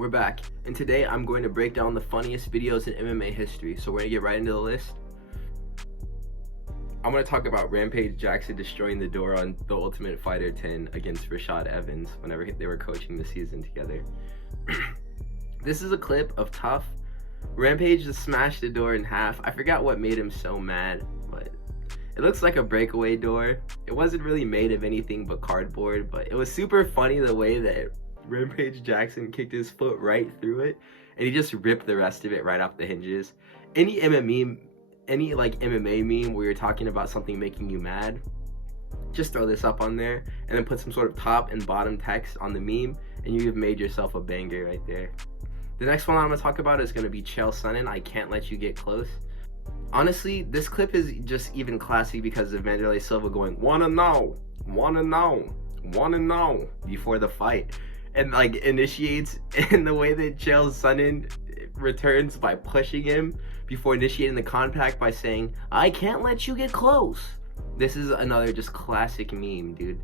We're back, and today I'm going to break down the funniest videos in MMA history. So we're gonna get right into the list. I'm gonna talk about Rampage Jackson destroying the door on The Ultimate Fighter 10 against Rashad Evans whenever they were coaching the season together. This is a clip of Tough. Rampage just smashed the door in half. I forgot what made him so mad, but it looks like a breakaway door. It wasn't really made of anything but cardboard, but it was super funny the way that Rampage Jackson kicked his foot right through it, and he just ripped the rest of it right off the hinges. Any MMA meme where you're talking about something making you mad, just throw this up on there and then put some sort of top and bottom text on the meme, and you've made yourself a banger right there. The next one I'm going to talk about is going to be Chael Sonnen, I Can't Let You Get Close. Honestly, this clip is just even classy because of Wanderlei Silva going, wanna know, before the fight. And like initiates in the way that Chael Sonnen returns by pushing him before initiating the contact by saying, I can't let you get close. This is another just classic meme, dude.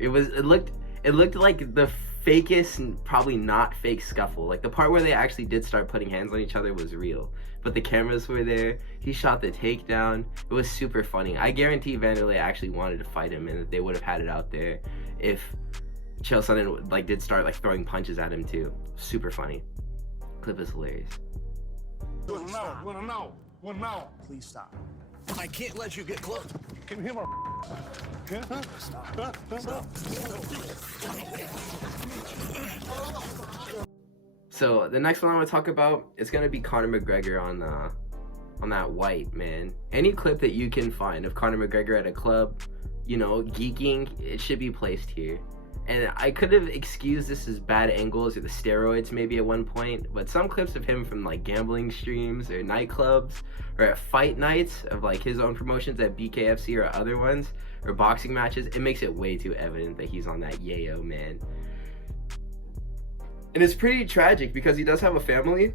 It looked like the fakest and probably not fake scuffle. Like the part where they actually did start putting hands on each other was real, but the cameras were there. He shot the takedown. It was super funny. I guarantee Wanderlei actually wanted to fight him, and that they would have had it out there if Chael Sonnen did start throwing punches at him too. Super funny. Clip is hilarious. Wanna know. Please stop. I can't let you get close. Can you hear my So the next one I'm gonna talk about is gonna be Conor McGregor on that white, man. Any clip that you can find of Conor McGregor at a club, you know, geeking, it should be placed here. And I could have excused this as bad angles or the steroids maybe at one point, but some clips of him from gambling streams or nightclubs or at fight nights of his own promotions at BKFC or other ones or boxing matches, it makes it way too evident that he's on that yayo, man. And it's pretty tragic because he does have a family.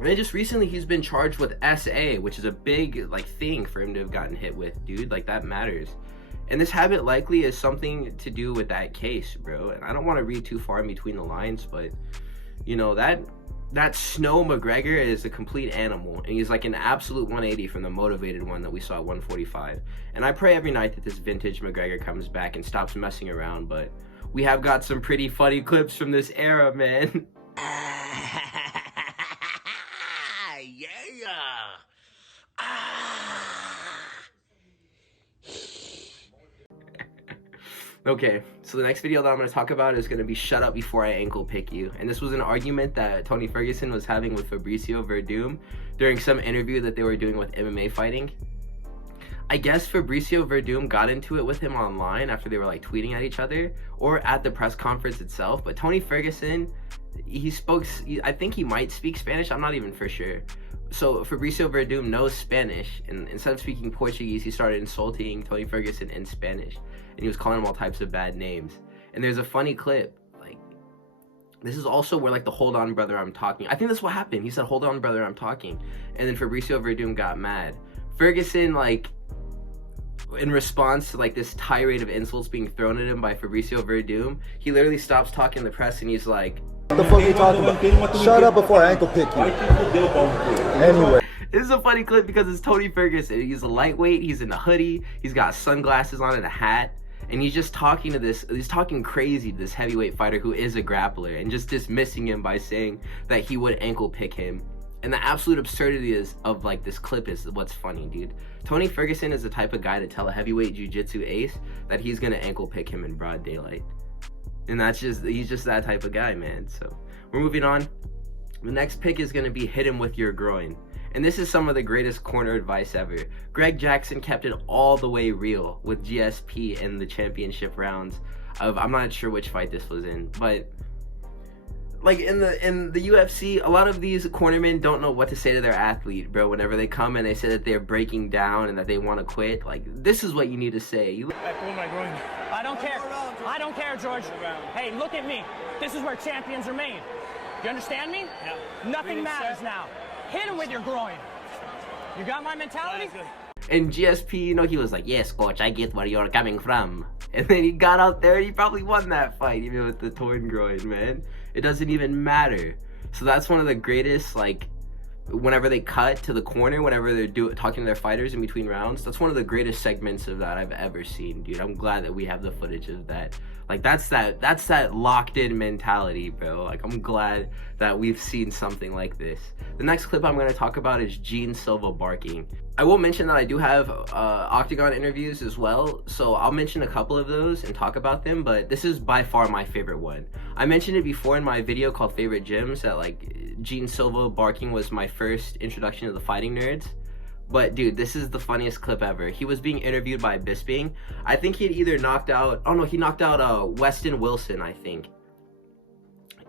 And just recently he's been charged with SA, which is a big thing for him to have gotten hit with, dude. That matters. And this habit likely is something to do with that case, bro. And I don't want to read too far in between the lines, but you know, that Snow McGregor is a complete animal, and he's an absolute 180 from the motivated one that we saw at 145. And I pray every night that this vintage McGregor comes back and stops messing around, but we have got some pretty funny clips from this era, man. Okay, so the next video that I'm going to talk about is going to be Shut Up Before I Ankle Pick You. And this was an argument that Tony Ferguson was having with Fabricio Verdum during some interview that they were doing with MMA fighting. I guess Fabricio Verdum got into it with him online after they were tweeting at each other or at the press conference itself. But Tony Ferguson, I think he might speak Spanish, I'm not even for sure. So Fabricio Verdum knows Spanish, and instead of speaking Portuguese, he started insulting Tony Ferguson in Spanish, and he was calling him all types of bad names. And there's a funny clip, this is also where the hold on brother I'm talking, I think that's what happened. He said hold on brother I'm talking, and then Fabricio Verdum got mad. Ferguson in response to this tirade of insults being thrown at him by Fabricio Verdum, he literally stops talking to the press and he's like, What the fuck are you talking about? Shut up before I ankle pick you. Anyway. This is a funny clip because it's Tony Ferguson. He's a lightweight, he's in a hoodie, he's got sunglasses on and a hat, and he's just talking crazy to this heavyweight fighter who is a grappler and just dismissing him by saying that he would ankle pick him. And the absolute absurdity of this clip is what's funny, dude. Tony Ferguson is the type of guy to tell a heavyweight jiu-jitsu ace that he's gonna ankle pick him in broad daylight. And he's just that type of guy, man. So we're moving on. The next pick is gonna be hit him with your groin. And this is some of the greatest corner advice ever. Greg Jackson kept it all the way real with GSP in the championship rounds of, I'm not sure which fight this was in, but in the UFC, a lot of these cornermen don't know what to say to their athlete, bro. Whenever they come and they say that they're breaking down and that they want to quit, this is what you need to say. I don't care. I don't care, George. Hey, look at me. This is where champions are made. You understand me? Yeah. Nothing matters now. Hit him with your groin. You got my mentality? And GSP, he was like, yes, coach, I get where you're coming from. And then he got out there and he probably won that fight, even with the torn groin, man. It doesn't even matter. So that's one of the greatest, like, whenever they cut to the corner, whenever they're talking to their fighters in between rounds, that's one of the greatest segments of that I've ever seen, dude. I'm glad that we have the footage of that. Like, that's that locked in mentality, bro. Like, I'm glad that we've seen something like this. The next clip I'm going to talk about is Silva barking. I will mention that I do have Octagon interviews as well, so I'll mention a couple of those and talk about them, but this is by far my favorite one. I mentioned it before in my video called Favorite Gyms that, like, Silva barking was my first introduction to the fighting nerds. But dude, this is the funniest clip ever. He was being interviewed by Bisping. I think he had either knocked out, oh no, he knocked out Weston Wilson, I think.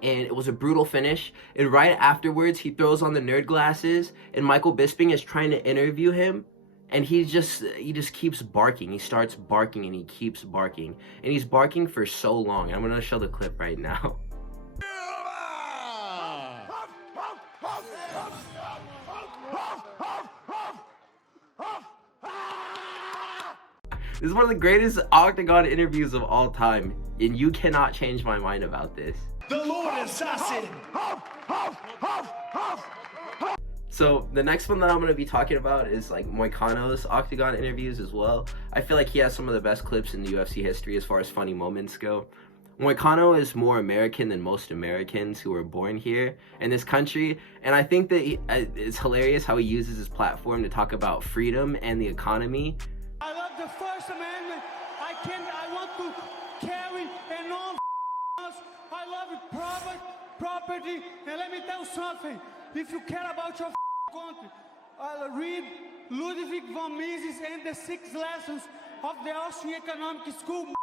And it was a brutal finish. And right afterwards, he throws on the nerd glasses, and Michael Bisping is trying to interview him. And he just keeps barking. He starts barking and he keeps barking. And he's barking for so long. I'm gonna show the clip right now. This is one of the greatest Octagon interviews of all time, and you cannot change my mind about this. The Lord Assassin! So the next one that I'm going to be talking about is like Moicano's Octagon interviews as well. I feel like he has some of the best clips in the UFC history as far as funny moments go. Moicano is more American than most Americans who were born here in this country, and I think that it's hilarious how he uses his platform to talk about freedom and the economy. I love the First Amendment. I want to carry and all I love it, property, and let me tell you something. If you care about your country, read Ludwig von Mises and the 6 lessons of the Austrian Economic School.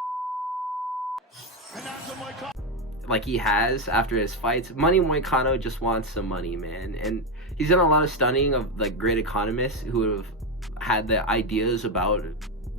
Like he has after his fights. Money Moicano just wants some money, man. And he's done a lot of studying of like great economists who have had the ideas about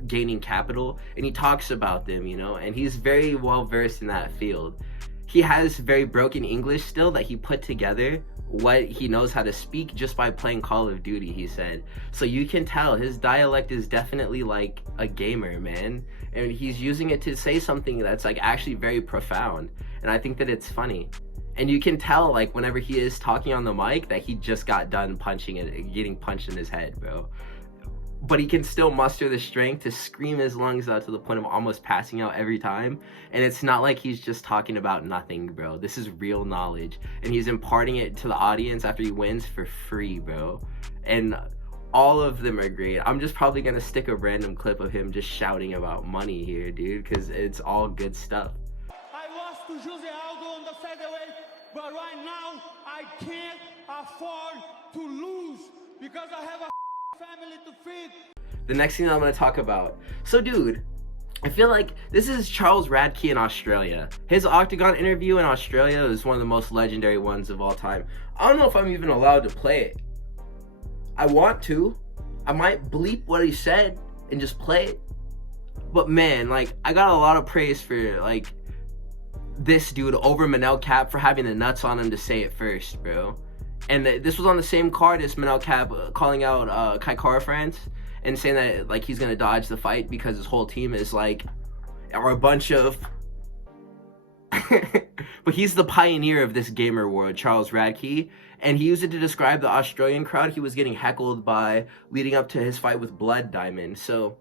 gaining capital, and he talks about them, you know, and he's very well versed in that field. He has very broken English still that he put together what he knows how to speak just by playing Call of Duty, he said. So you can tell his dialect is definitely like a gamer, man, and he's using it to say something that's like actually very profound, and I think that it's funny. And you can tell, like, whenever he is talking on the mic that he just got done getting punched in his head, bro. But he can still muster the strength to scream his lungs out to the point of almost passing out every time. And it's not like he's just talking about nothing, bro. This is real knowledge. And he's imparting it to the audience after he wins for free, bro. And all of them are great. I'm just probably going to stick a random clip of him just shouting about money here, dude, because it's all good stuff. I lost to Jose Aldo on the featherweight, but right now I can't afford to lose because I have a family to feed. The next thing I'm going to talk about. So, dude, I feel like this is Charles Radtke in Australia. His Octagon interview in Australia is one of the most legendary ones of all time. I don't know if I'm even allowed to play it. I want to. I might bleep what he said and just play it. But man, like, I got a lot of praise for, like, this dude over Manel Cap for having the nuts on him to say it first, bro. And this was on the same card as Manel Cap calling out Kai Kara-France and saying that, like, he's gonna dodge the fight because his whole team is like, are a bunch of but he's the pioneer of this gamer world, Charles Radtke, and he used it to describe the Australian crowd he was getting heckled by leading up to his fight with Blood Diamond. So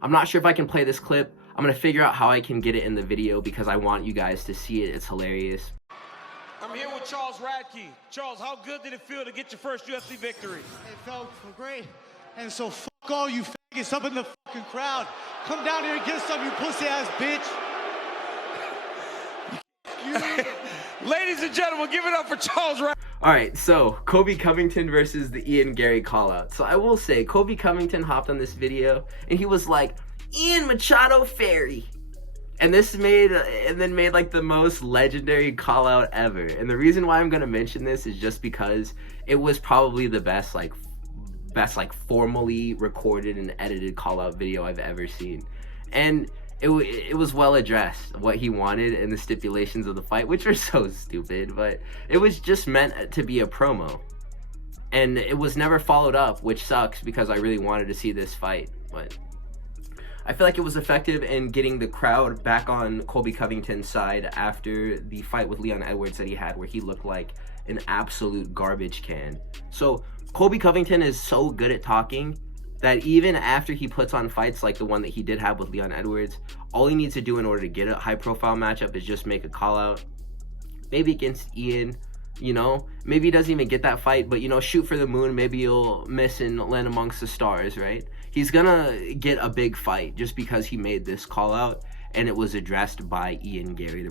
I'm not sure if I can play this clip. I'm gonna figure out how I can get it in the video because I want you guys to see it. It's hilarious. I'm here with Charles Radtke. Charles, how good did it feel to get your first UFC victory? It felt great. And so fuck all you faggots up in the fucking crowd. Come down here and get some, you pussy ass bitch. Ladies and gentlemen, give it up for Charles Radtke. Alright, so Colby Covington versus the Ian Gary call-out. So I will say, Colby Covington hopped on this video and he was like, Ian Machado Ferry. And this made like the most legendary call out ever. And the reason why I'm gonna mention this is just because it was probably the best formally recorded and edited call out video I've ever seen. And it was well addressed what he wanted and the stipulations of the fight, which are so stupid, but it was just meant to be a promo. And it was never followed up, which sucks because I really wanted to see this fight. But I feel like it was effective in getting the crowd back on Colby Covington's side after the fight with Leon Edwards that he had, where he looked like an absolute garbage can. So Colby Covington is so good at talking that even after he puts on fights like the one that he did have with Leon Edwards, all he needs to do in order to get a high-profile matchup is just make a call-out. Maybe against Ian, you know? Maybe he doesn't even get that fight, but, you know, shoot for the moon. Maybe he'll miss and land amongst the stars, right? He's gonna get a big fight just because he made this call-out and it was addressed by Ian Gary.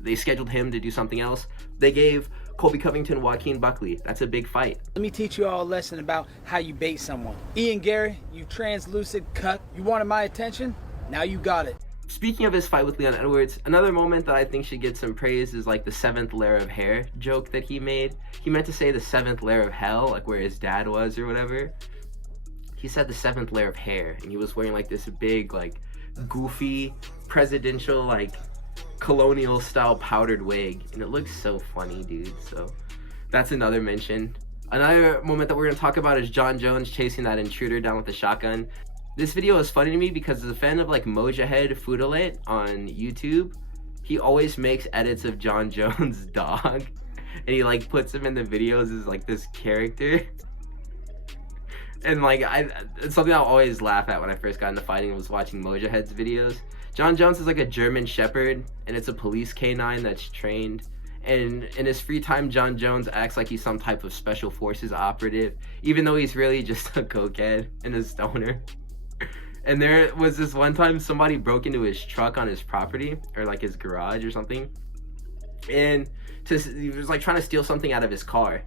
They scheduled him to do something else. They gave Colby Covington Joaquin Buckley. That's a big fight. Let me teach you all a lesson about how you bait someone. Ian Gary, you translucent cuck. You wanted my attention? Now you got it. Speaking of his fight with Leon Edwards, another moment that I think should get some praise is like the 7th layer of hair joke that he made. He meant to say the 7th layer of hell, like where his dad was or whatever. He said the 7th layer of hair, and he was wearing like this big, like goofy presidential, like colonial style powdered wig, and it looks so funny, dude. So that's another mention. Another moment that we're going to talk about is Jon Jones chasing that intruder down with the shotgun. This video is funny to me because as a fan of like Mojahead Foodalit on YouTube, he always makes edits of Jon Jones' dog, and he like puts him in the videos as like this character. And like it's something I'll always laugh at when I first got into fighting and was watching Mojahead's videos. Jon Jones is like a German Shepherd, and it's a police canine that's trained. And in his free time, Jon Jones acts like he's some type of special forces operative, even though he's really just a cokehead and a stoner. And there was this one time somebody broke into his truck on his property, or like his garage or something, and he was like trying to steal something out of his car.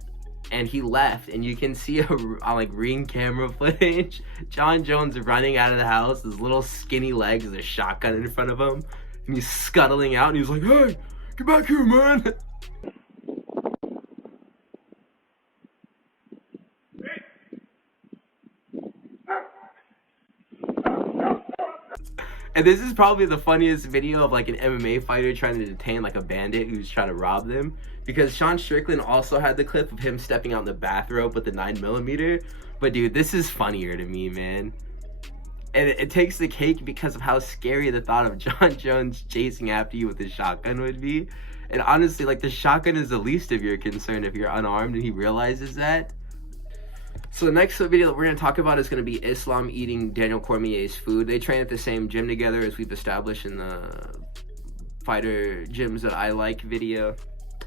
And he left, and you can see on like Ring camera footage, Jon Jones running out of the house, his little skinny legs, with a shotgun in front of him, and he's scuttling out, and he's like, "Hey, get back here, man!" And this is probably the funniest video of like an MMA fighter trying to detain like a bandit who's trying to rob them, because Sean Strickland also had the clip of him stepping out in the bathrobe with the 9mm. But dude, this is funnier to me, man. And it takes the cake because of how scary the thought of Jon Jones chasing after you with a shotgun would be. And honestly, like, the shotgun is the least of your concern if you're unarmed, and he realizes that. So the next video that we're going to talk about is going to be Islam eating Daniel Cormier's food. They train at the same gym together, as we've established in the fighter gyms that I like video.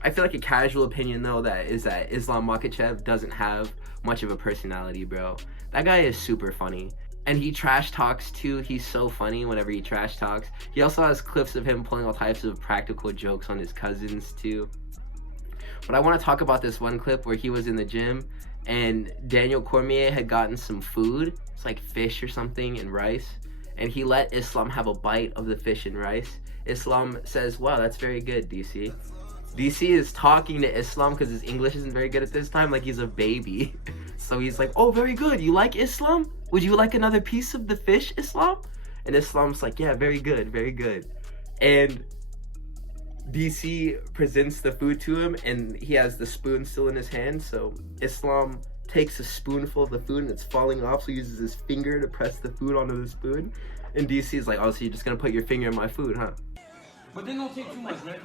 I feel like a casual opinion, though, is that Islam Makhachev doesn't have much of a personality, bro. That guy is super funny. And he trash talks too. He's so funny whenever he trash talks. He also has clips of him pulling all types of practical jokes on his cousins too. But I want to talk about this one clip where he was in the gym and Daniel Cormier had gotten some food. It's like fish or something and rice. And he let Islam have a bite of the fish and rice. Islam says, "Wow, that's very good, DC." DC is talking to Islam because his English isn't very good at this time, like he's a baby. So he's like, "Oh, very good. You like Islam? Would you like another piece of the fish, Islam?" And Islam's like, "Yeah, very good, very good." And DC presents the food to him, and he has the spoon still in his hand. So Islam takes a spoonful of the food, and it's falling off, so he uses his finger to press the food onto the spoon. And DC is like, "Oh, so you're just gonna put your finger in my food, huh?" But then don't take too much, right?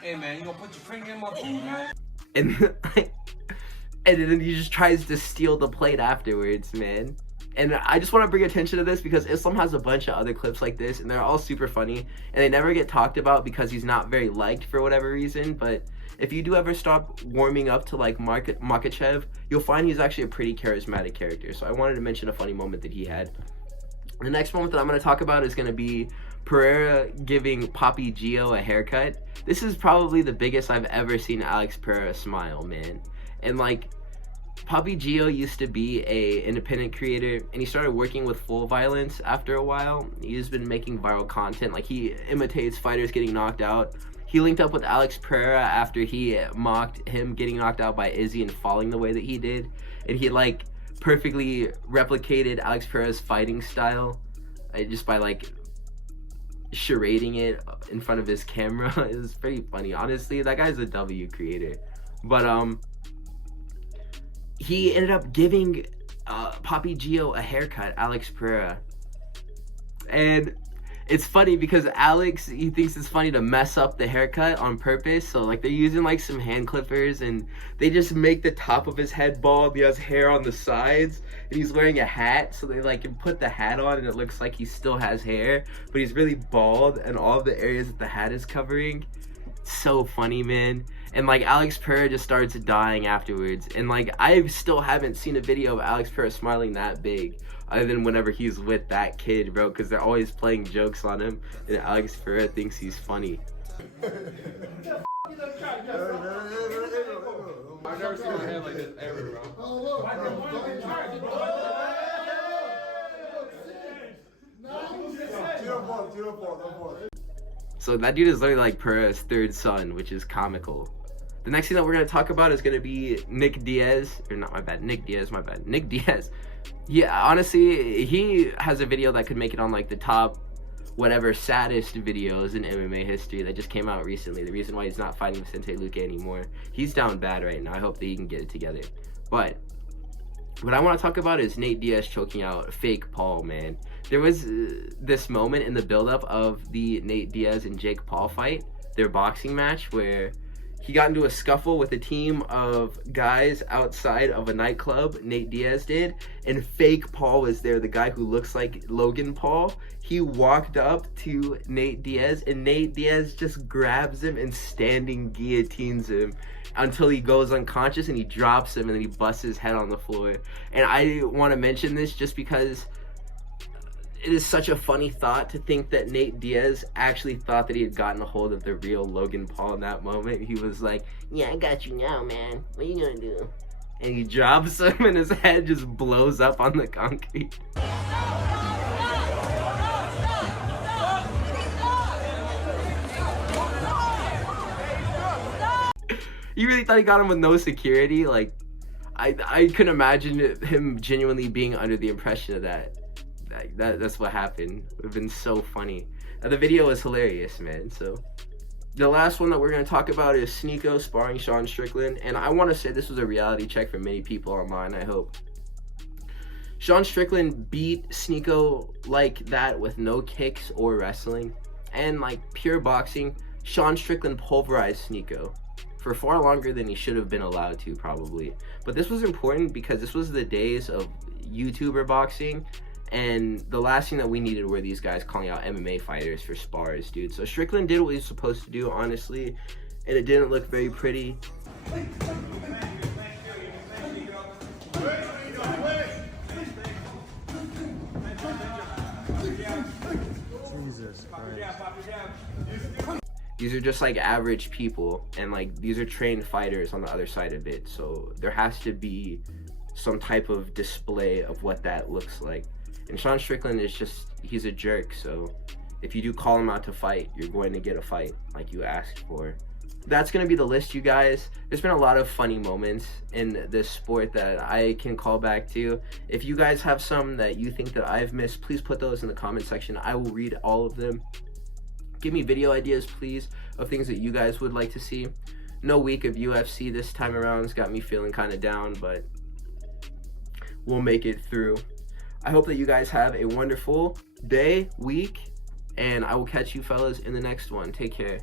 Hey man, you gonna put your finger in my food, man? And then he just tries to steal the plate afterwards, man. And I just want to bring attention to this because Islam has a bunch of other clips like this, and they're all super funny, and they never get talked about because he's not very liked for whatever reason. But if you do ever stop warming up to like Makhachev, you'll find he's actually a pretty charismatic character. So I wanted to mention a funny moment that he had. The next moment that I'm going to talk about is going to be Pereira giving Papi Gio a haircut. This is probably the biggest I've ever seen Alex Pereira smile, man. And like, Papi Gio used to be a independent creator, and he started working with Full Violence after a while. He's been making viral content, like he imitates fighters getting knocked out. He linked up with Alex Pereira after he mocked him getting knocked out by Izzy and falling the way that he did, and he like perfectly replicated Alex Pereira's fighting style just by like charading it in front of his camera. It was pretty funny. Honestly, that guy's a W creator. But he ended up giving Papi Gio a haircut, Alex Pereira. And it's funny because Alex, he thinks it's funny to mess up the haircut on purpose. So like they're using like some hand clippers and they just make the top of his head bald. He has hair on the sides and he's wearing a hat. So they like can put the hat on and it looks like he still has hair, but he's really bald and all of the areas that the hat is covering. So funny, man. And like Alex Pereira just starts dying afterwards. And like I still haven't seen a video of Alex Pereira smiling that big, other than whenever he's with that kid, bro, because they're always playing jokes on him, and Alex Pereira thinks he's funny. I've never seen my head like this ever, bro. So that dude is literally like Pereira's third son, which is comical. The next thing that we're going to talk about is going to be Nick Diaz. Nick Diaz. Yeah, honestly, he has a video that could make it on like the top whatever saddest videos in MMA history that just came out recently. The reason why he's not fighting Vicente Luque anymore. He's down bad right now. I hope that he can get it together. But what I want to talk about is Nate Diaz choking out fake Paul, man. There was this moment in the buildup of the Nate Diaz and Jake Paul fight, their boxing match, where he got into a scuffle with a team of guys outside of a nightclub, Nate Diaz did, and fake Paul was there, the guy who looks like Logan Paul. He walked up to Nate Diaz, and Nate Diaz just grabs him and standing guillotines him until he goes unconscious, and he drops him, and then he busts his head on the floor. And I want to mention this just because it is such a funny thought to think that Nate Diaz actually thought that he had gotten a hold of the real Logan Paul in that moment. He was like, yeah, I got you now, man. What are you gonna do? And he drops him and his head just blows up on the concrete. You really thought he got him with no security? Like, I couldn't imagine him genuinely being under the impression of that. That's what happened. It would have been so funny. The video is hilarious, man. So the last one that we're going to talk about is Sneeko sparring Sean Strickland. And I want to say this was a reality check for many people online, I hope. Sean Strickland beat Sneeko like that with no kicks or wrestling. And like pure boxing, Sean Strickland pulverized Sneeko for far longer than he should have been allowed to, probably. But this was important because this was the days of YouTuber boxing. And the last thing that we needed were these guys calling out MMA fighters for spars, dude. So Strickland did what he was supposed to do, honestly, and it didn't look very pretty. Jesus Christ. These are just like average people, and like these are trained fighters on the other side of it. So there has to be some type of display of what that looks like. And Sean Strickland is just, he's a jerk. So if you do call him out to fight, you're going to get a fight like you asked for. That's going to be the list, you guys. There's been a lot of funny moments in this sport that I can call back to. If you guys have some that you think that I've missed, please put those in the comment section. I will read all of them. Give me video ideas, please, of things that you guys would like to see. No week of UFC this time around has got me feeling kind of down, but we'll make it through. I hope that you guys have a wonderful day, week, and I will catch you fellas in the next one. Take care.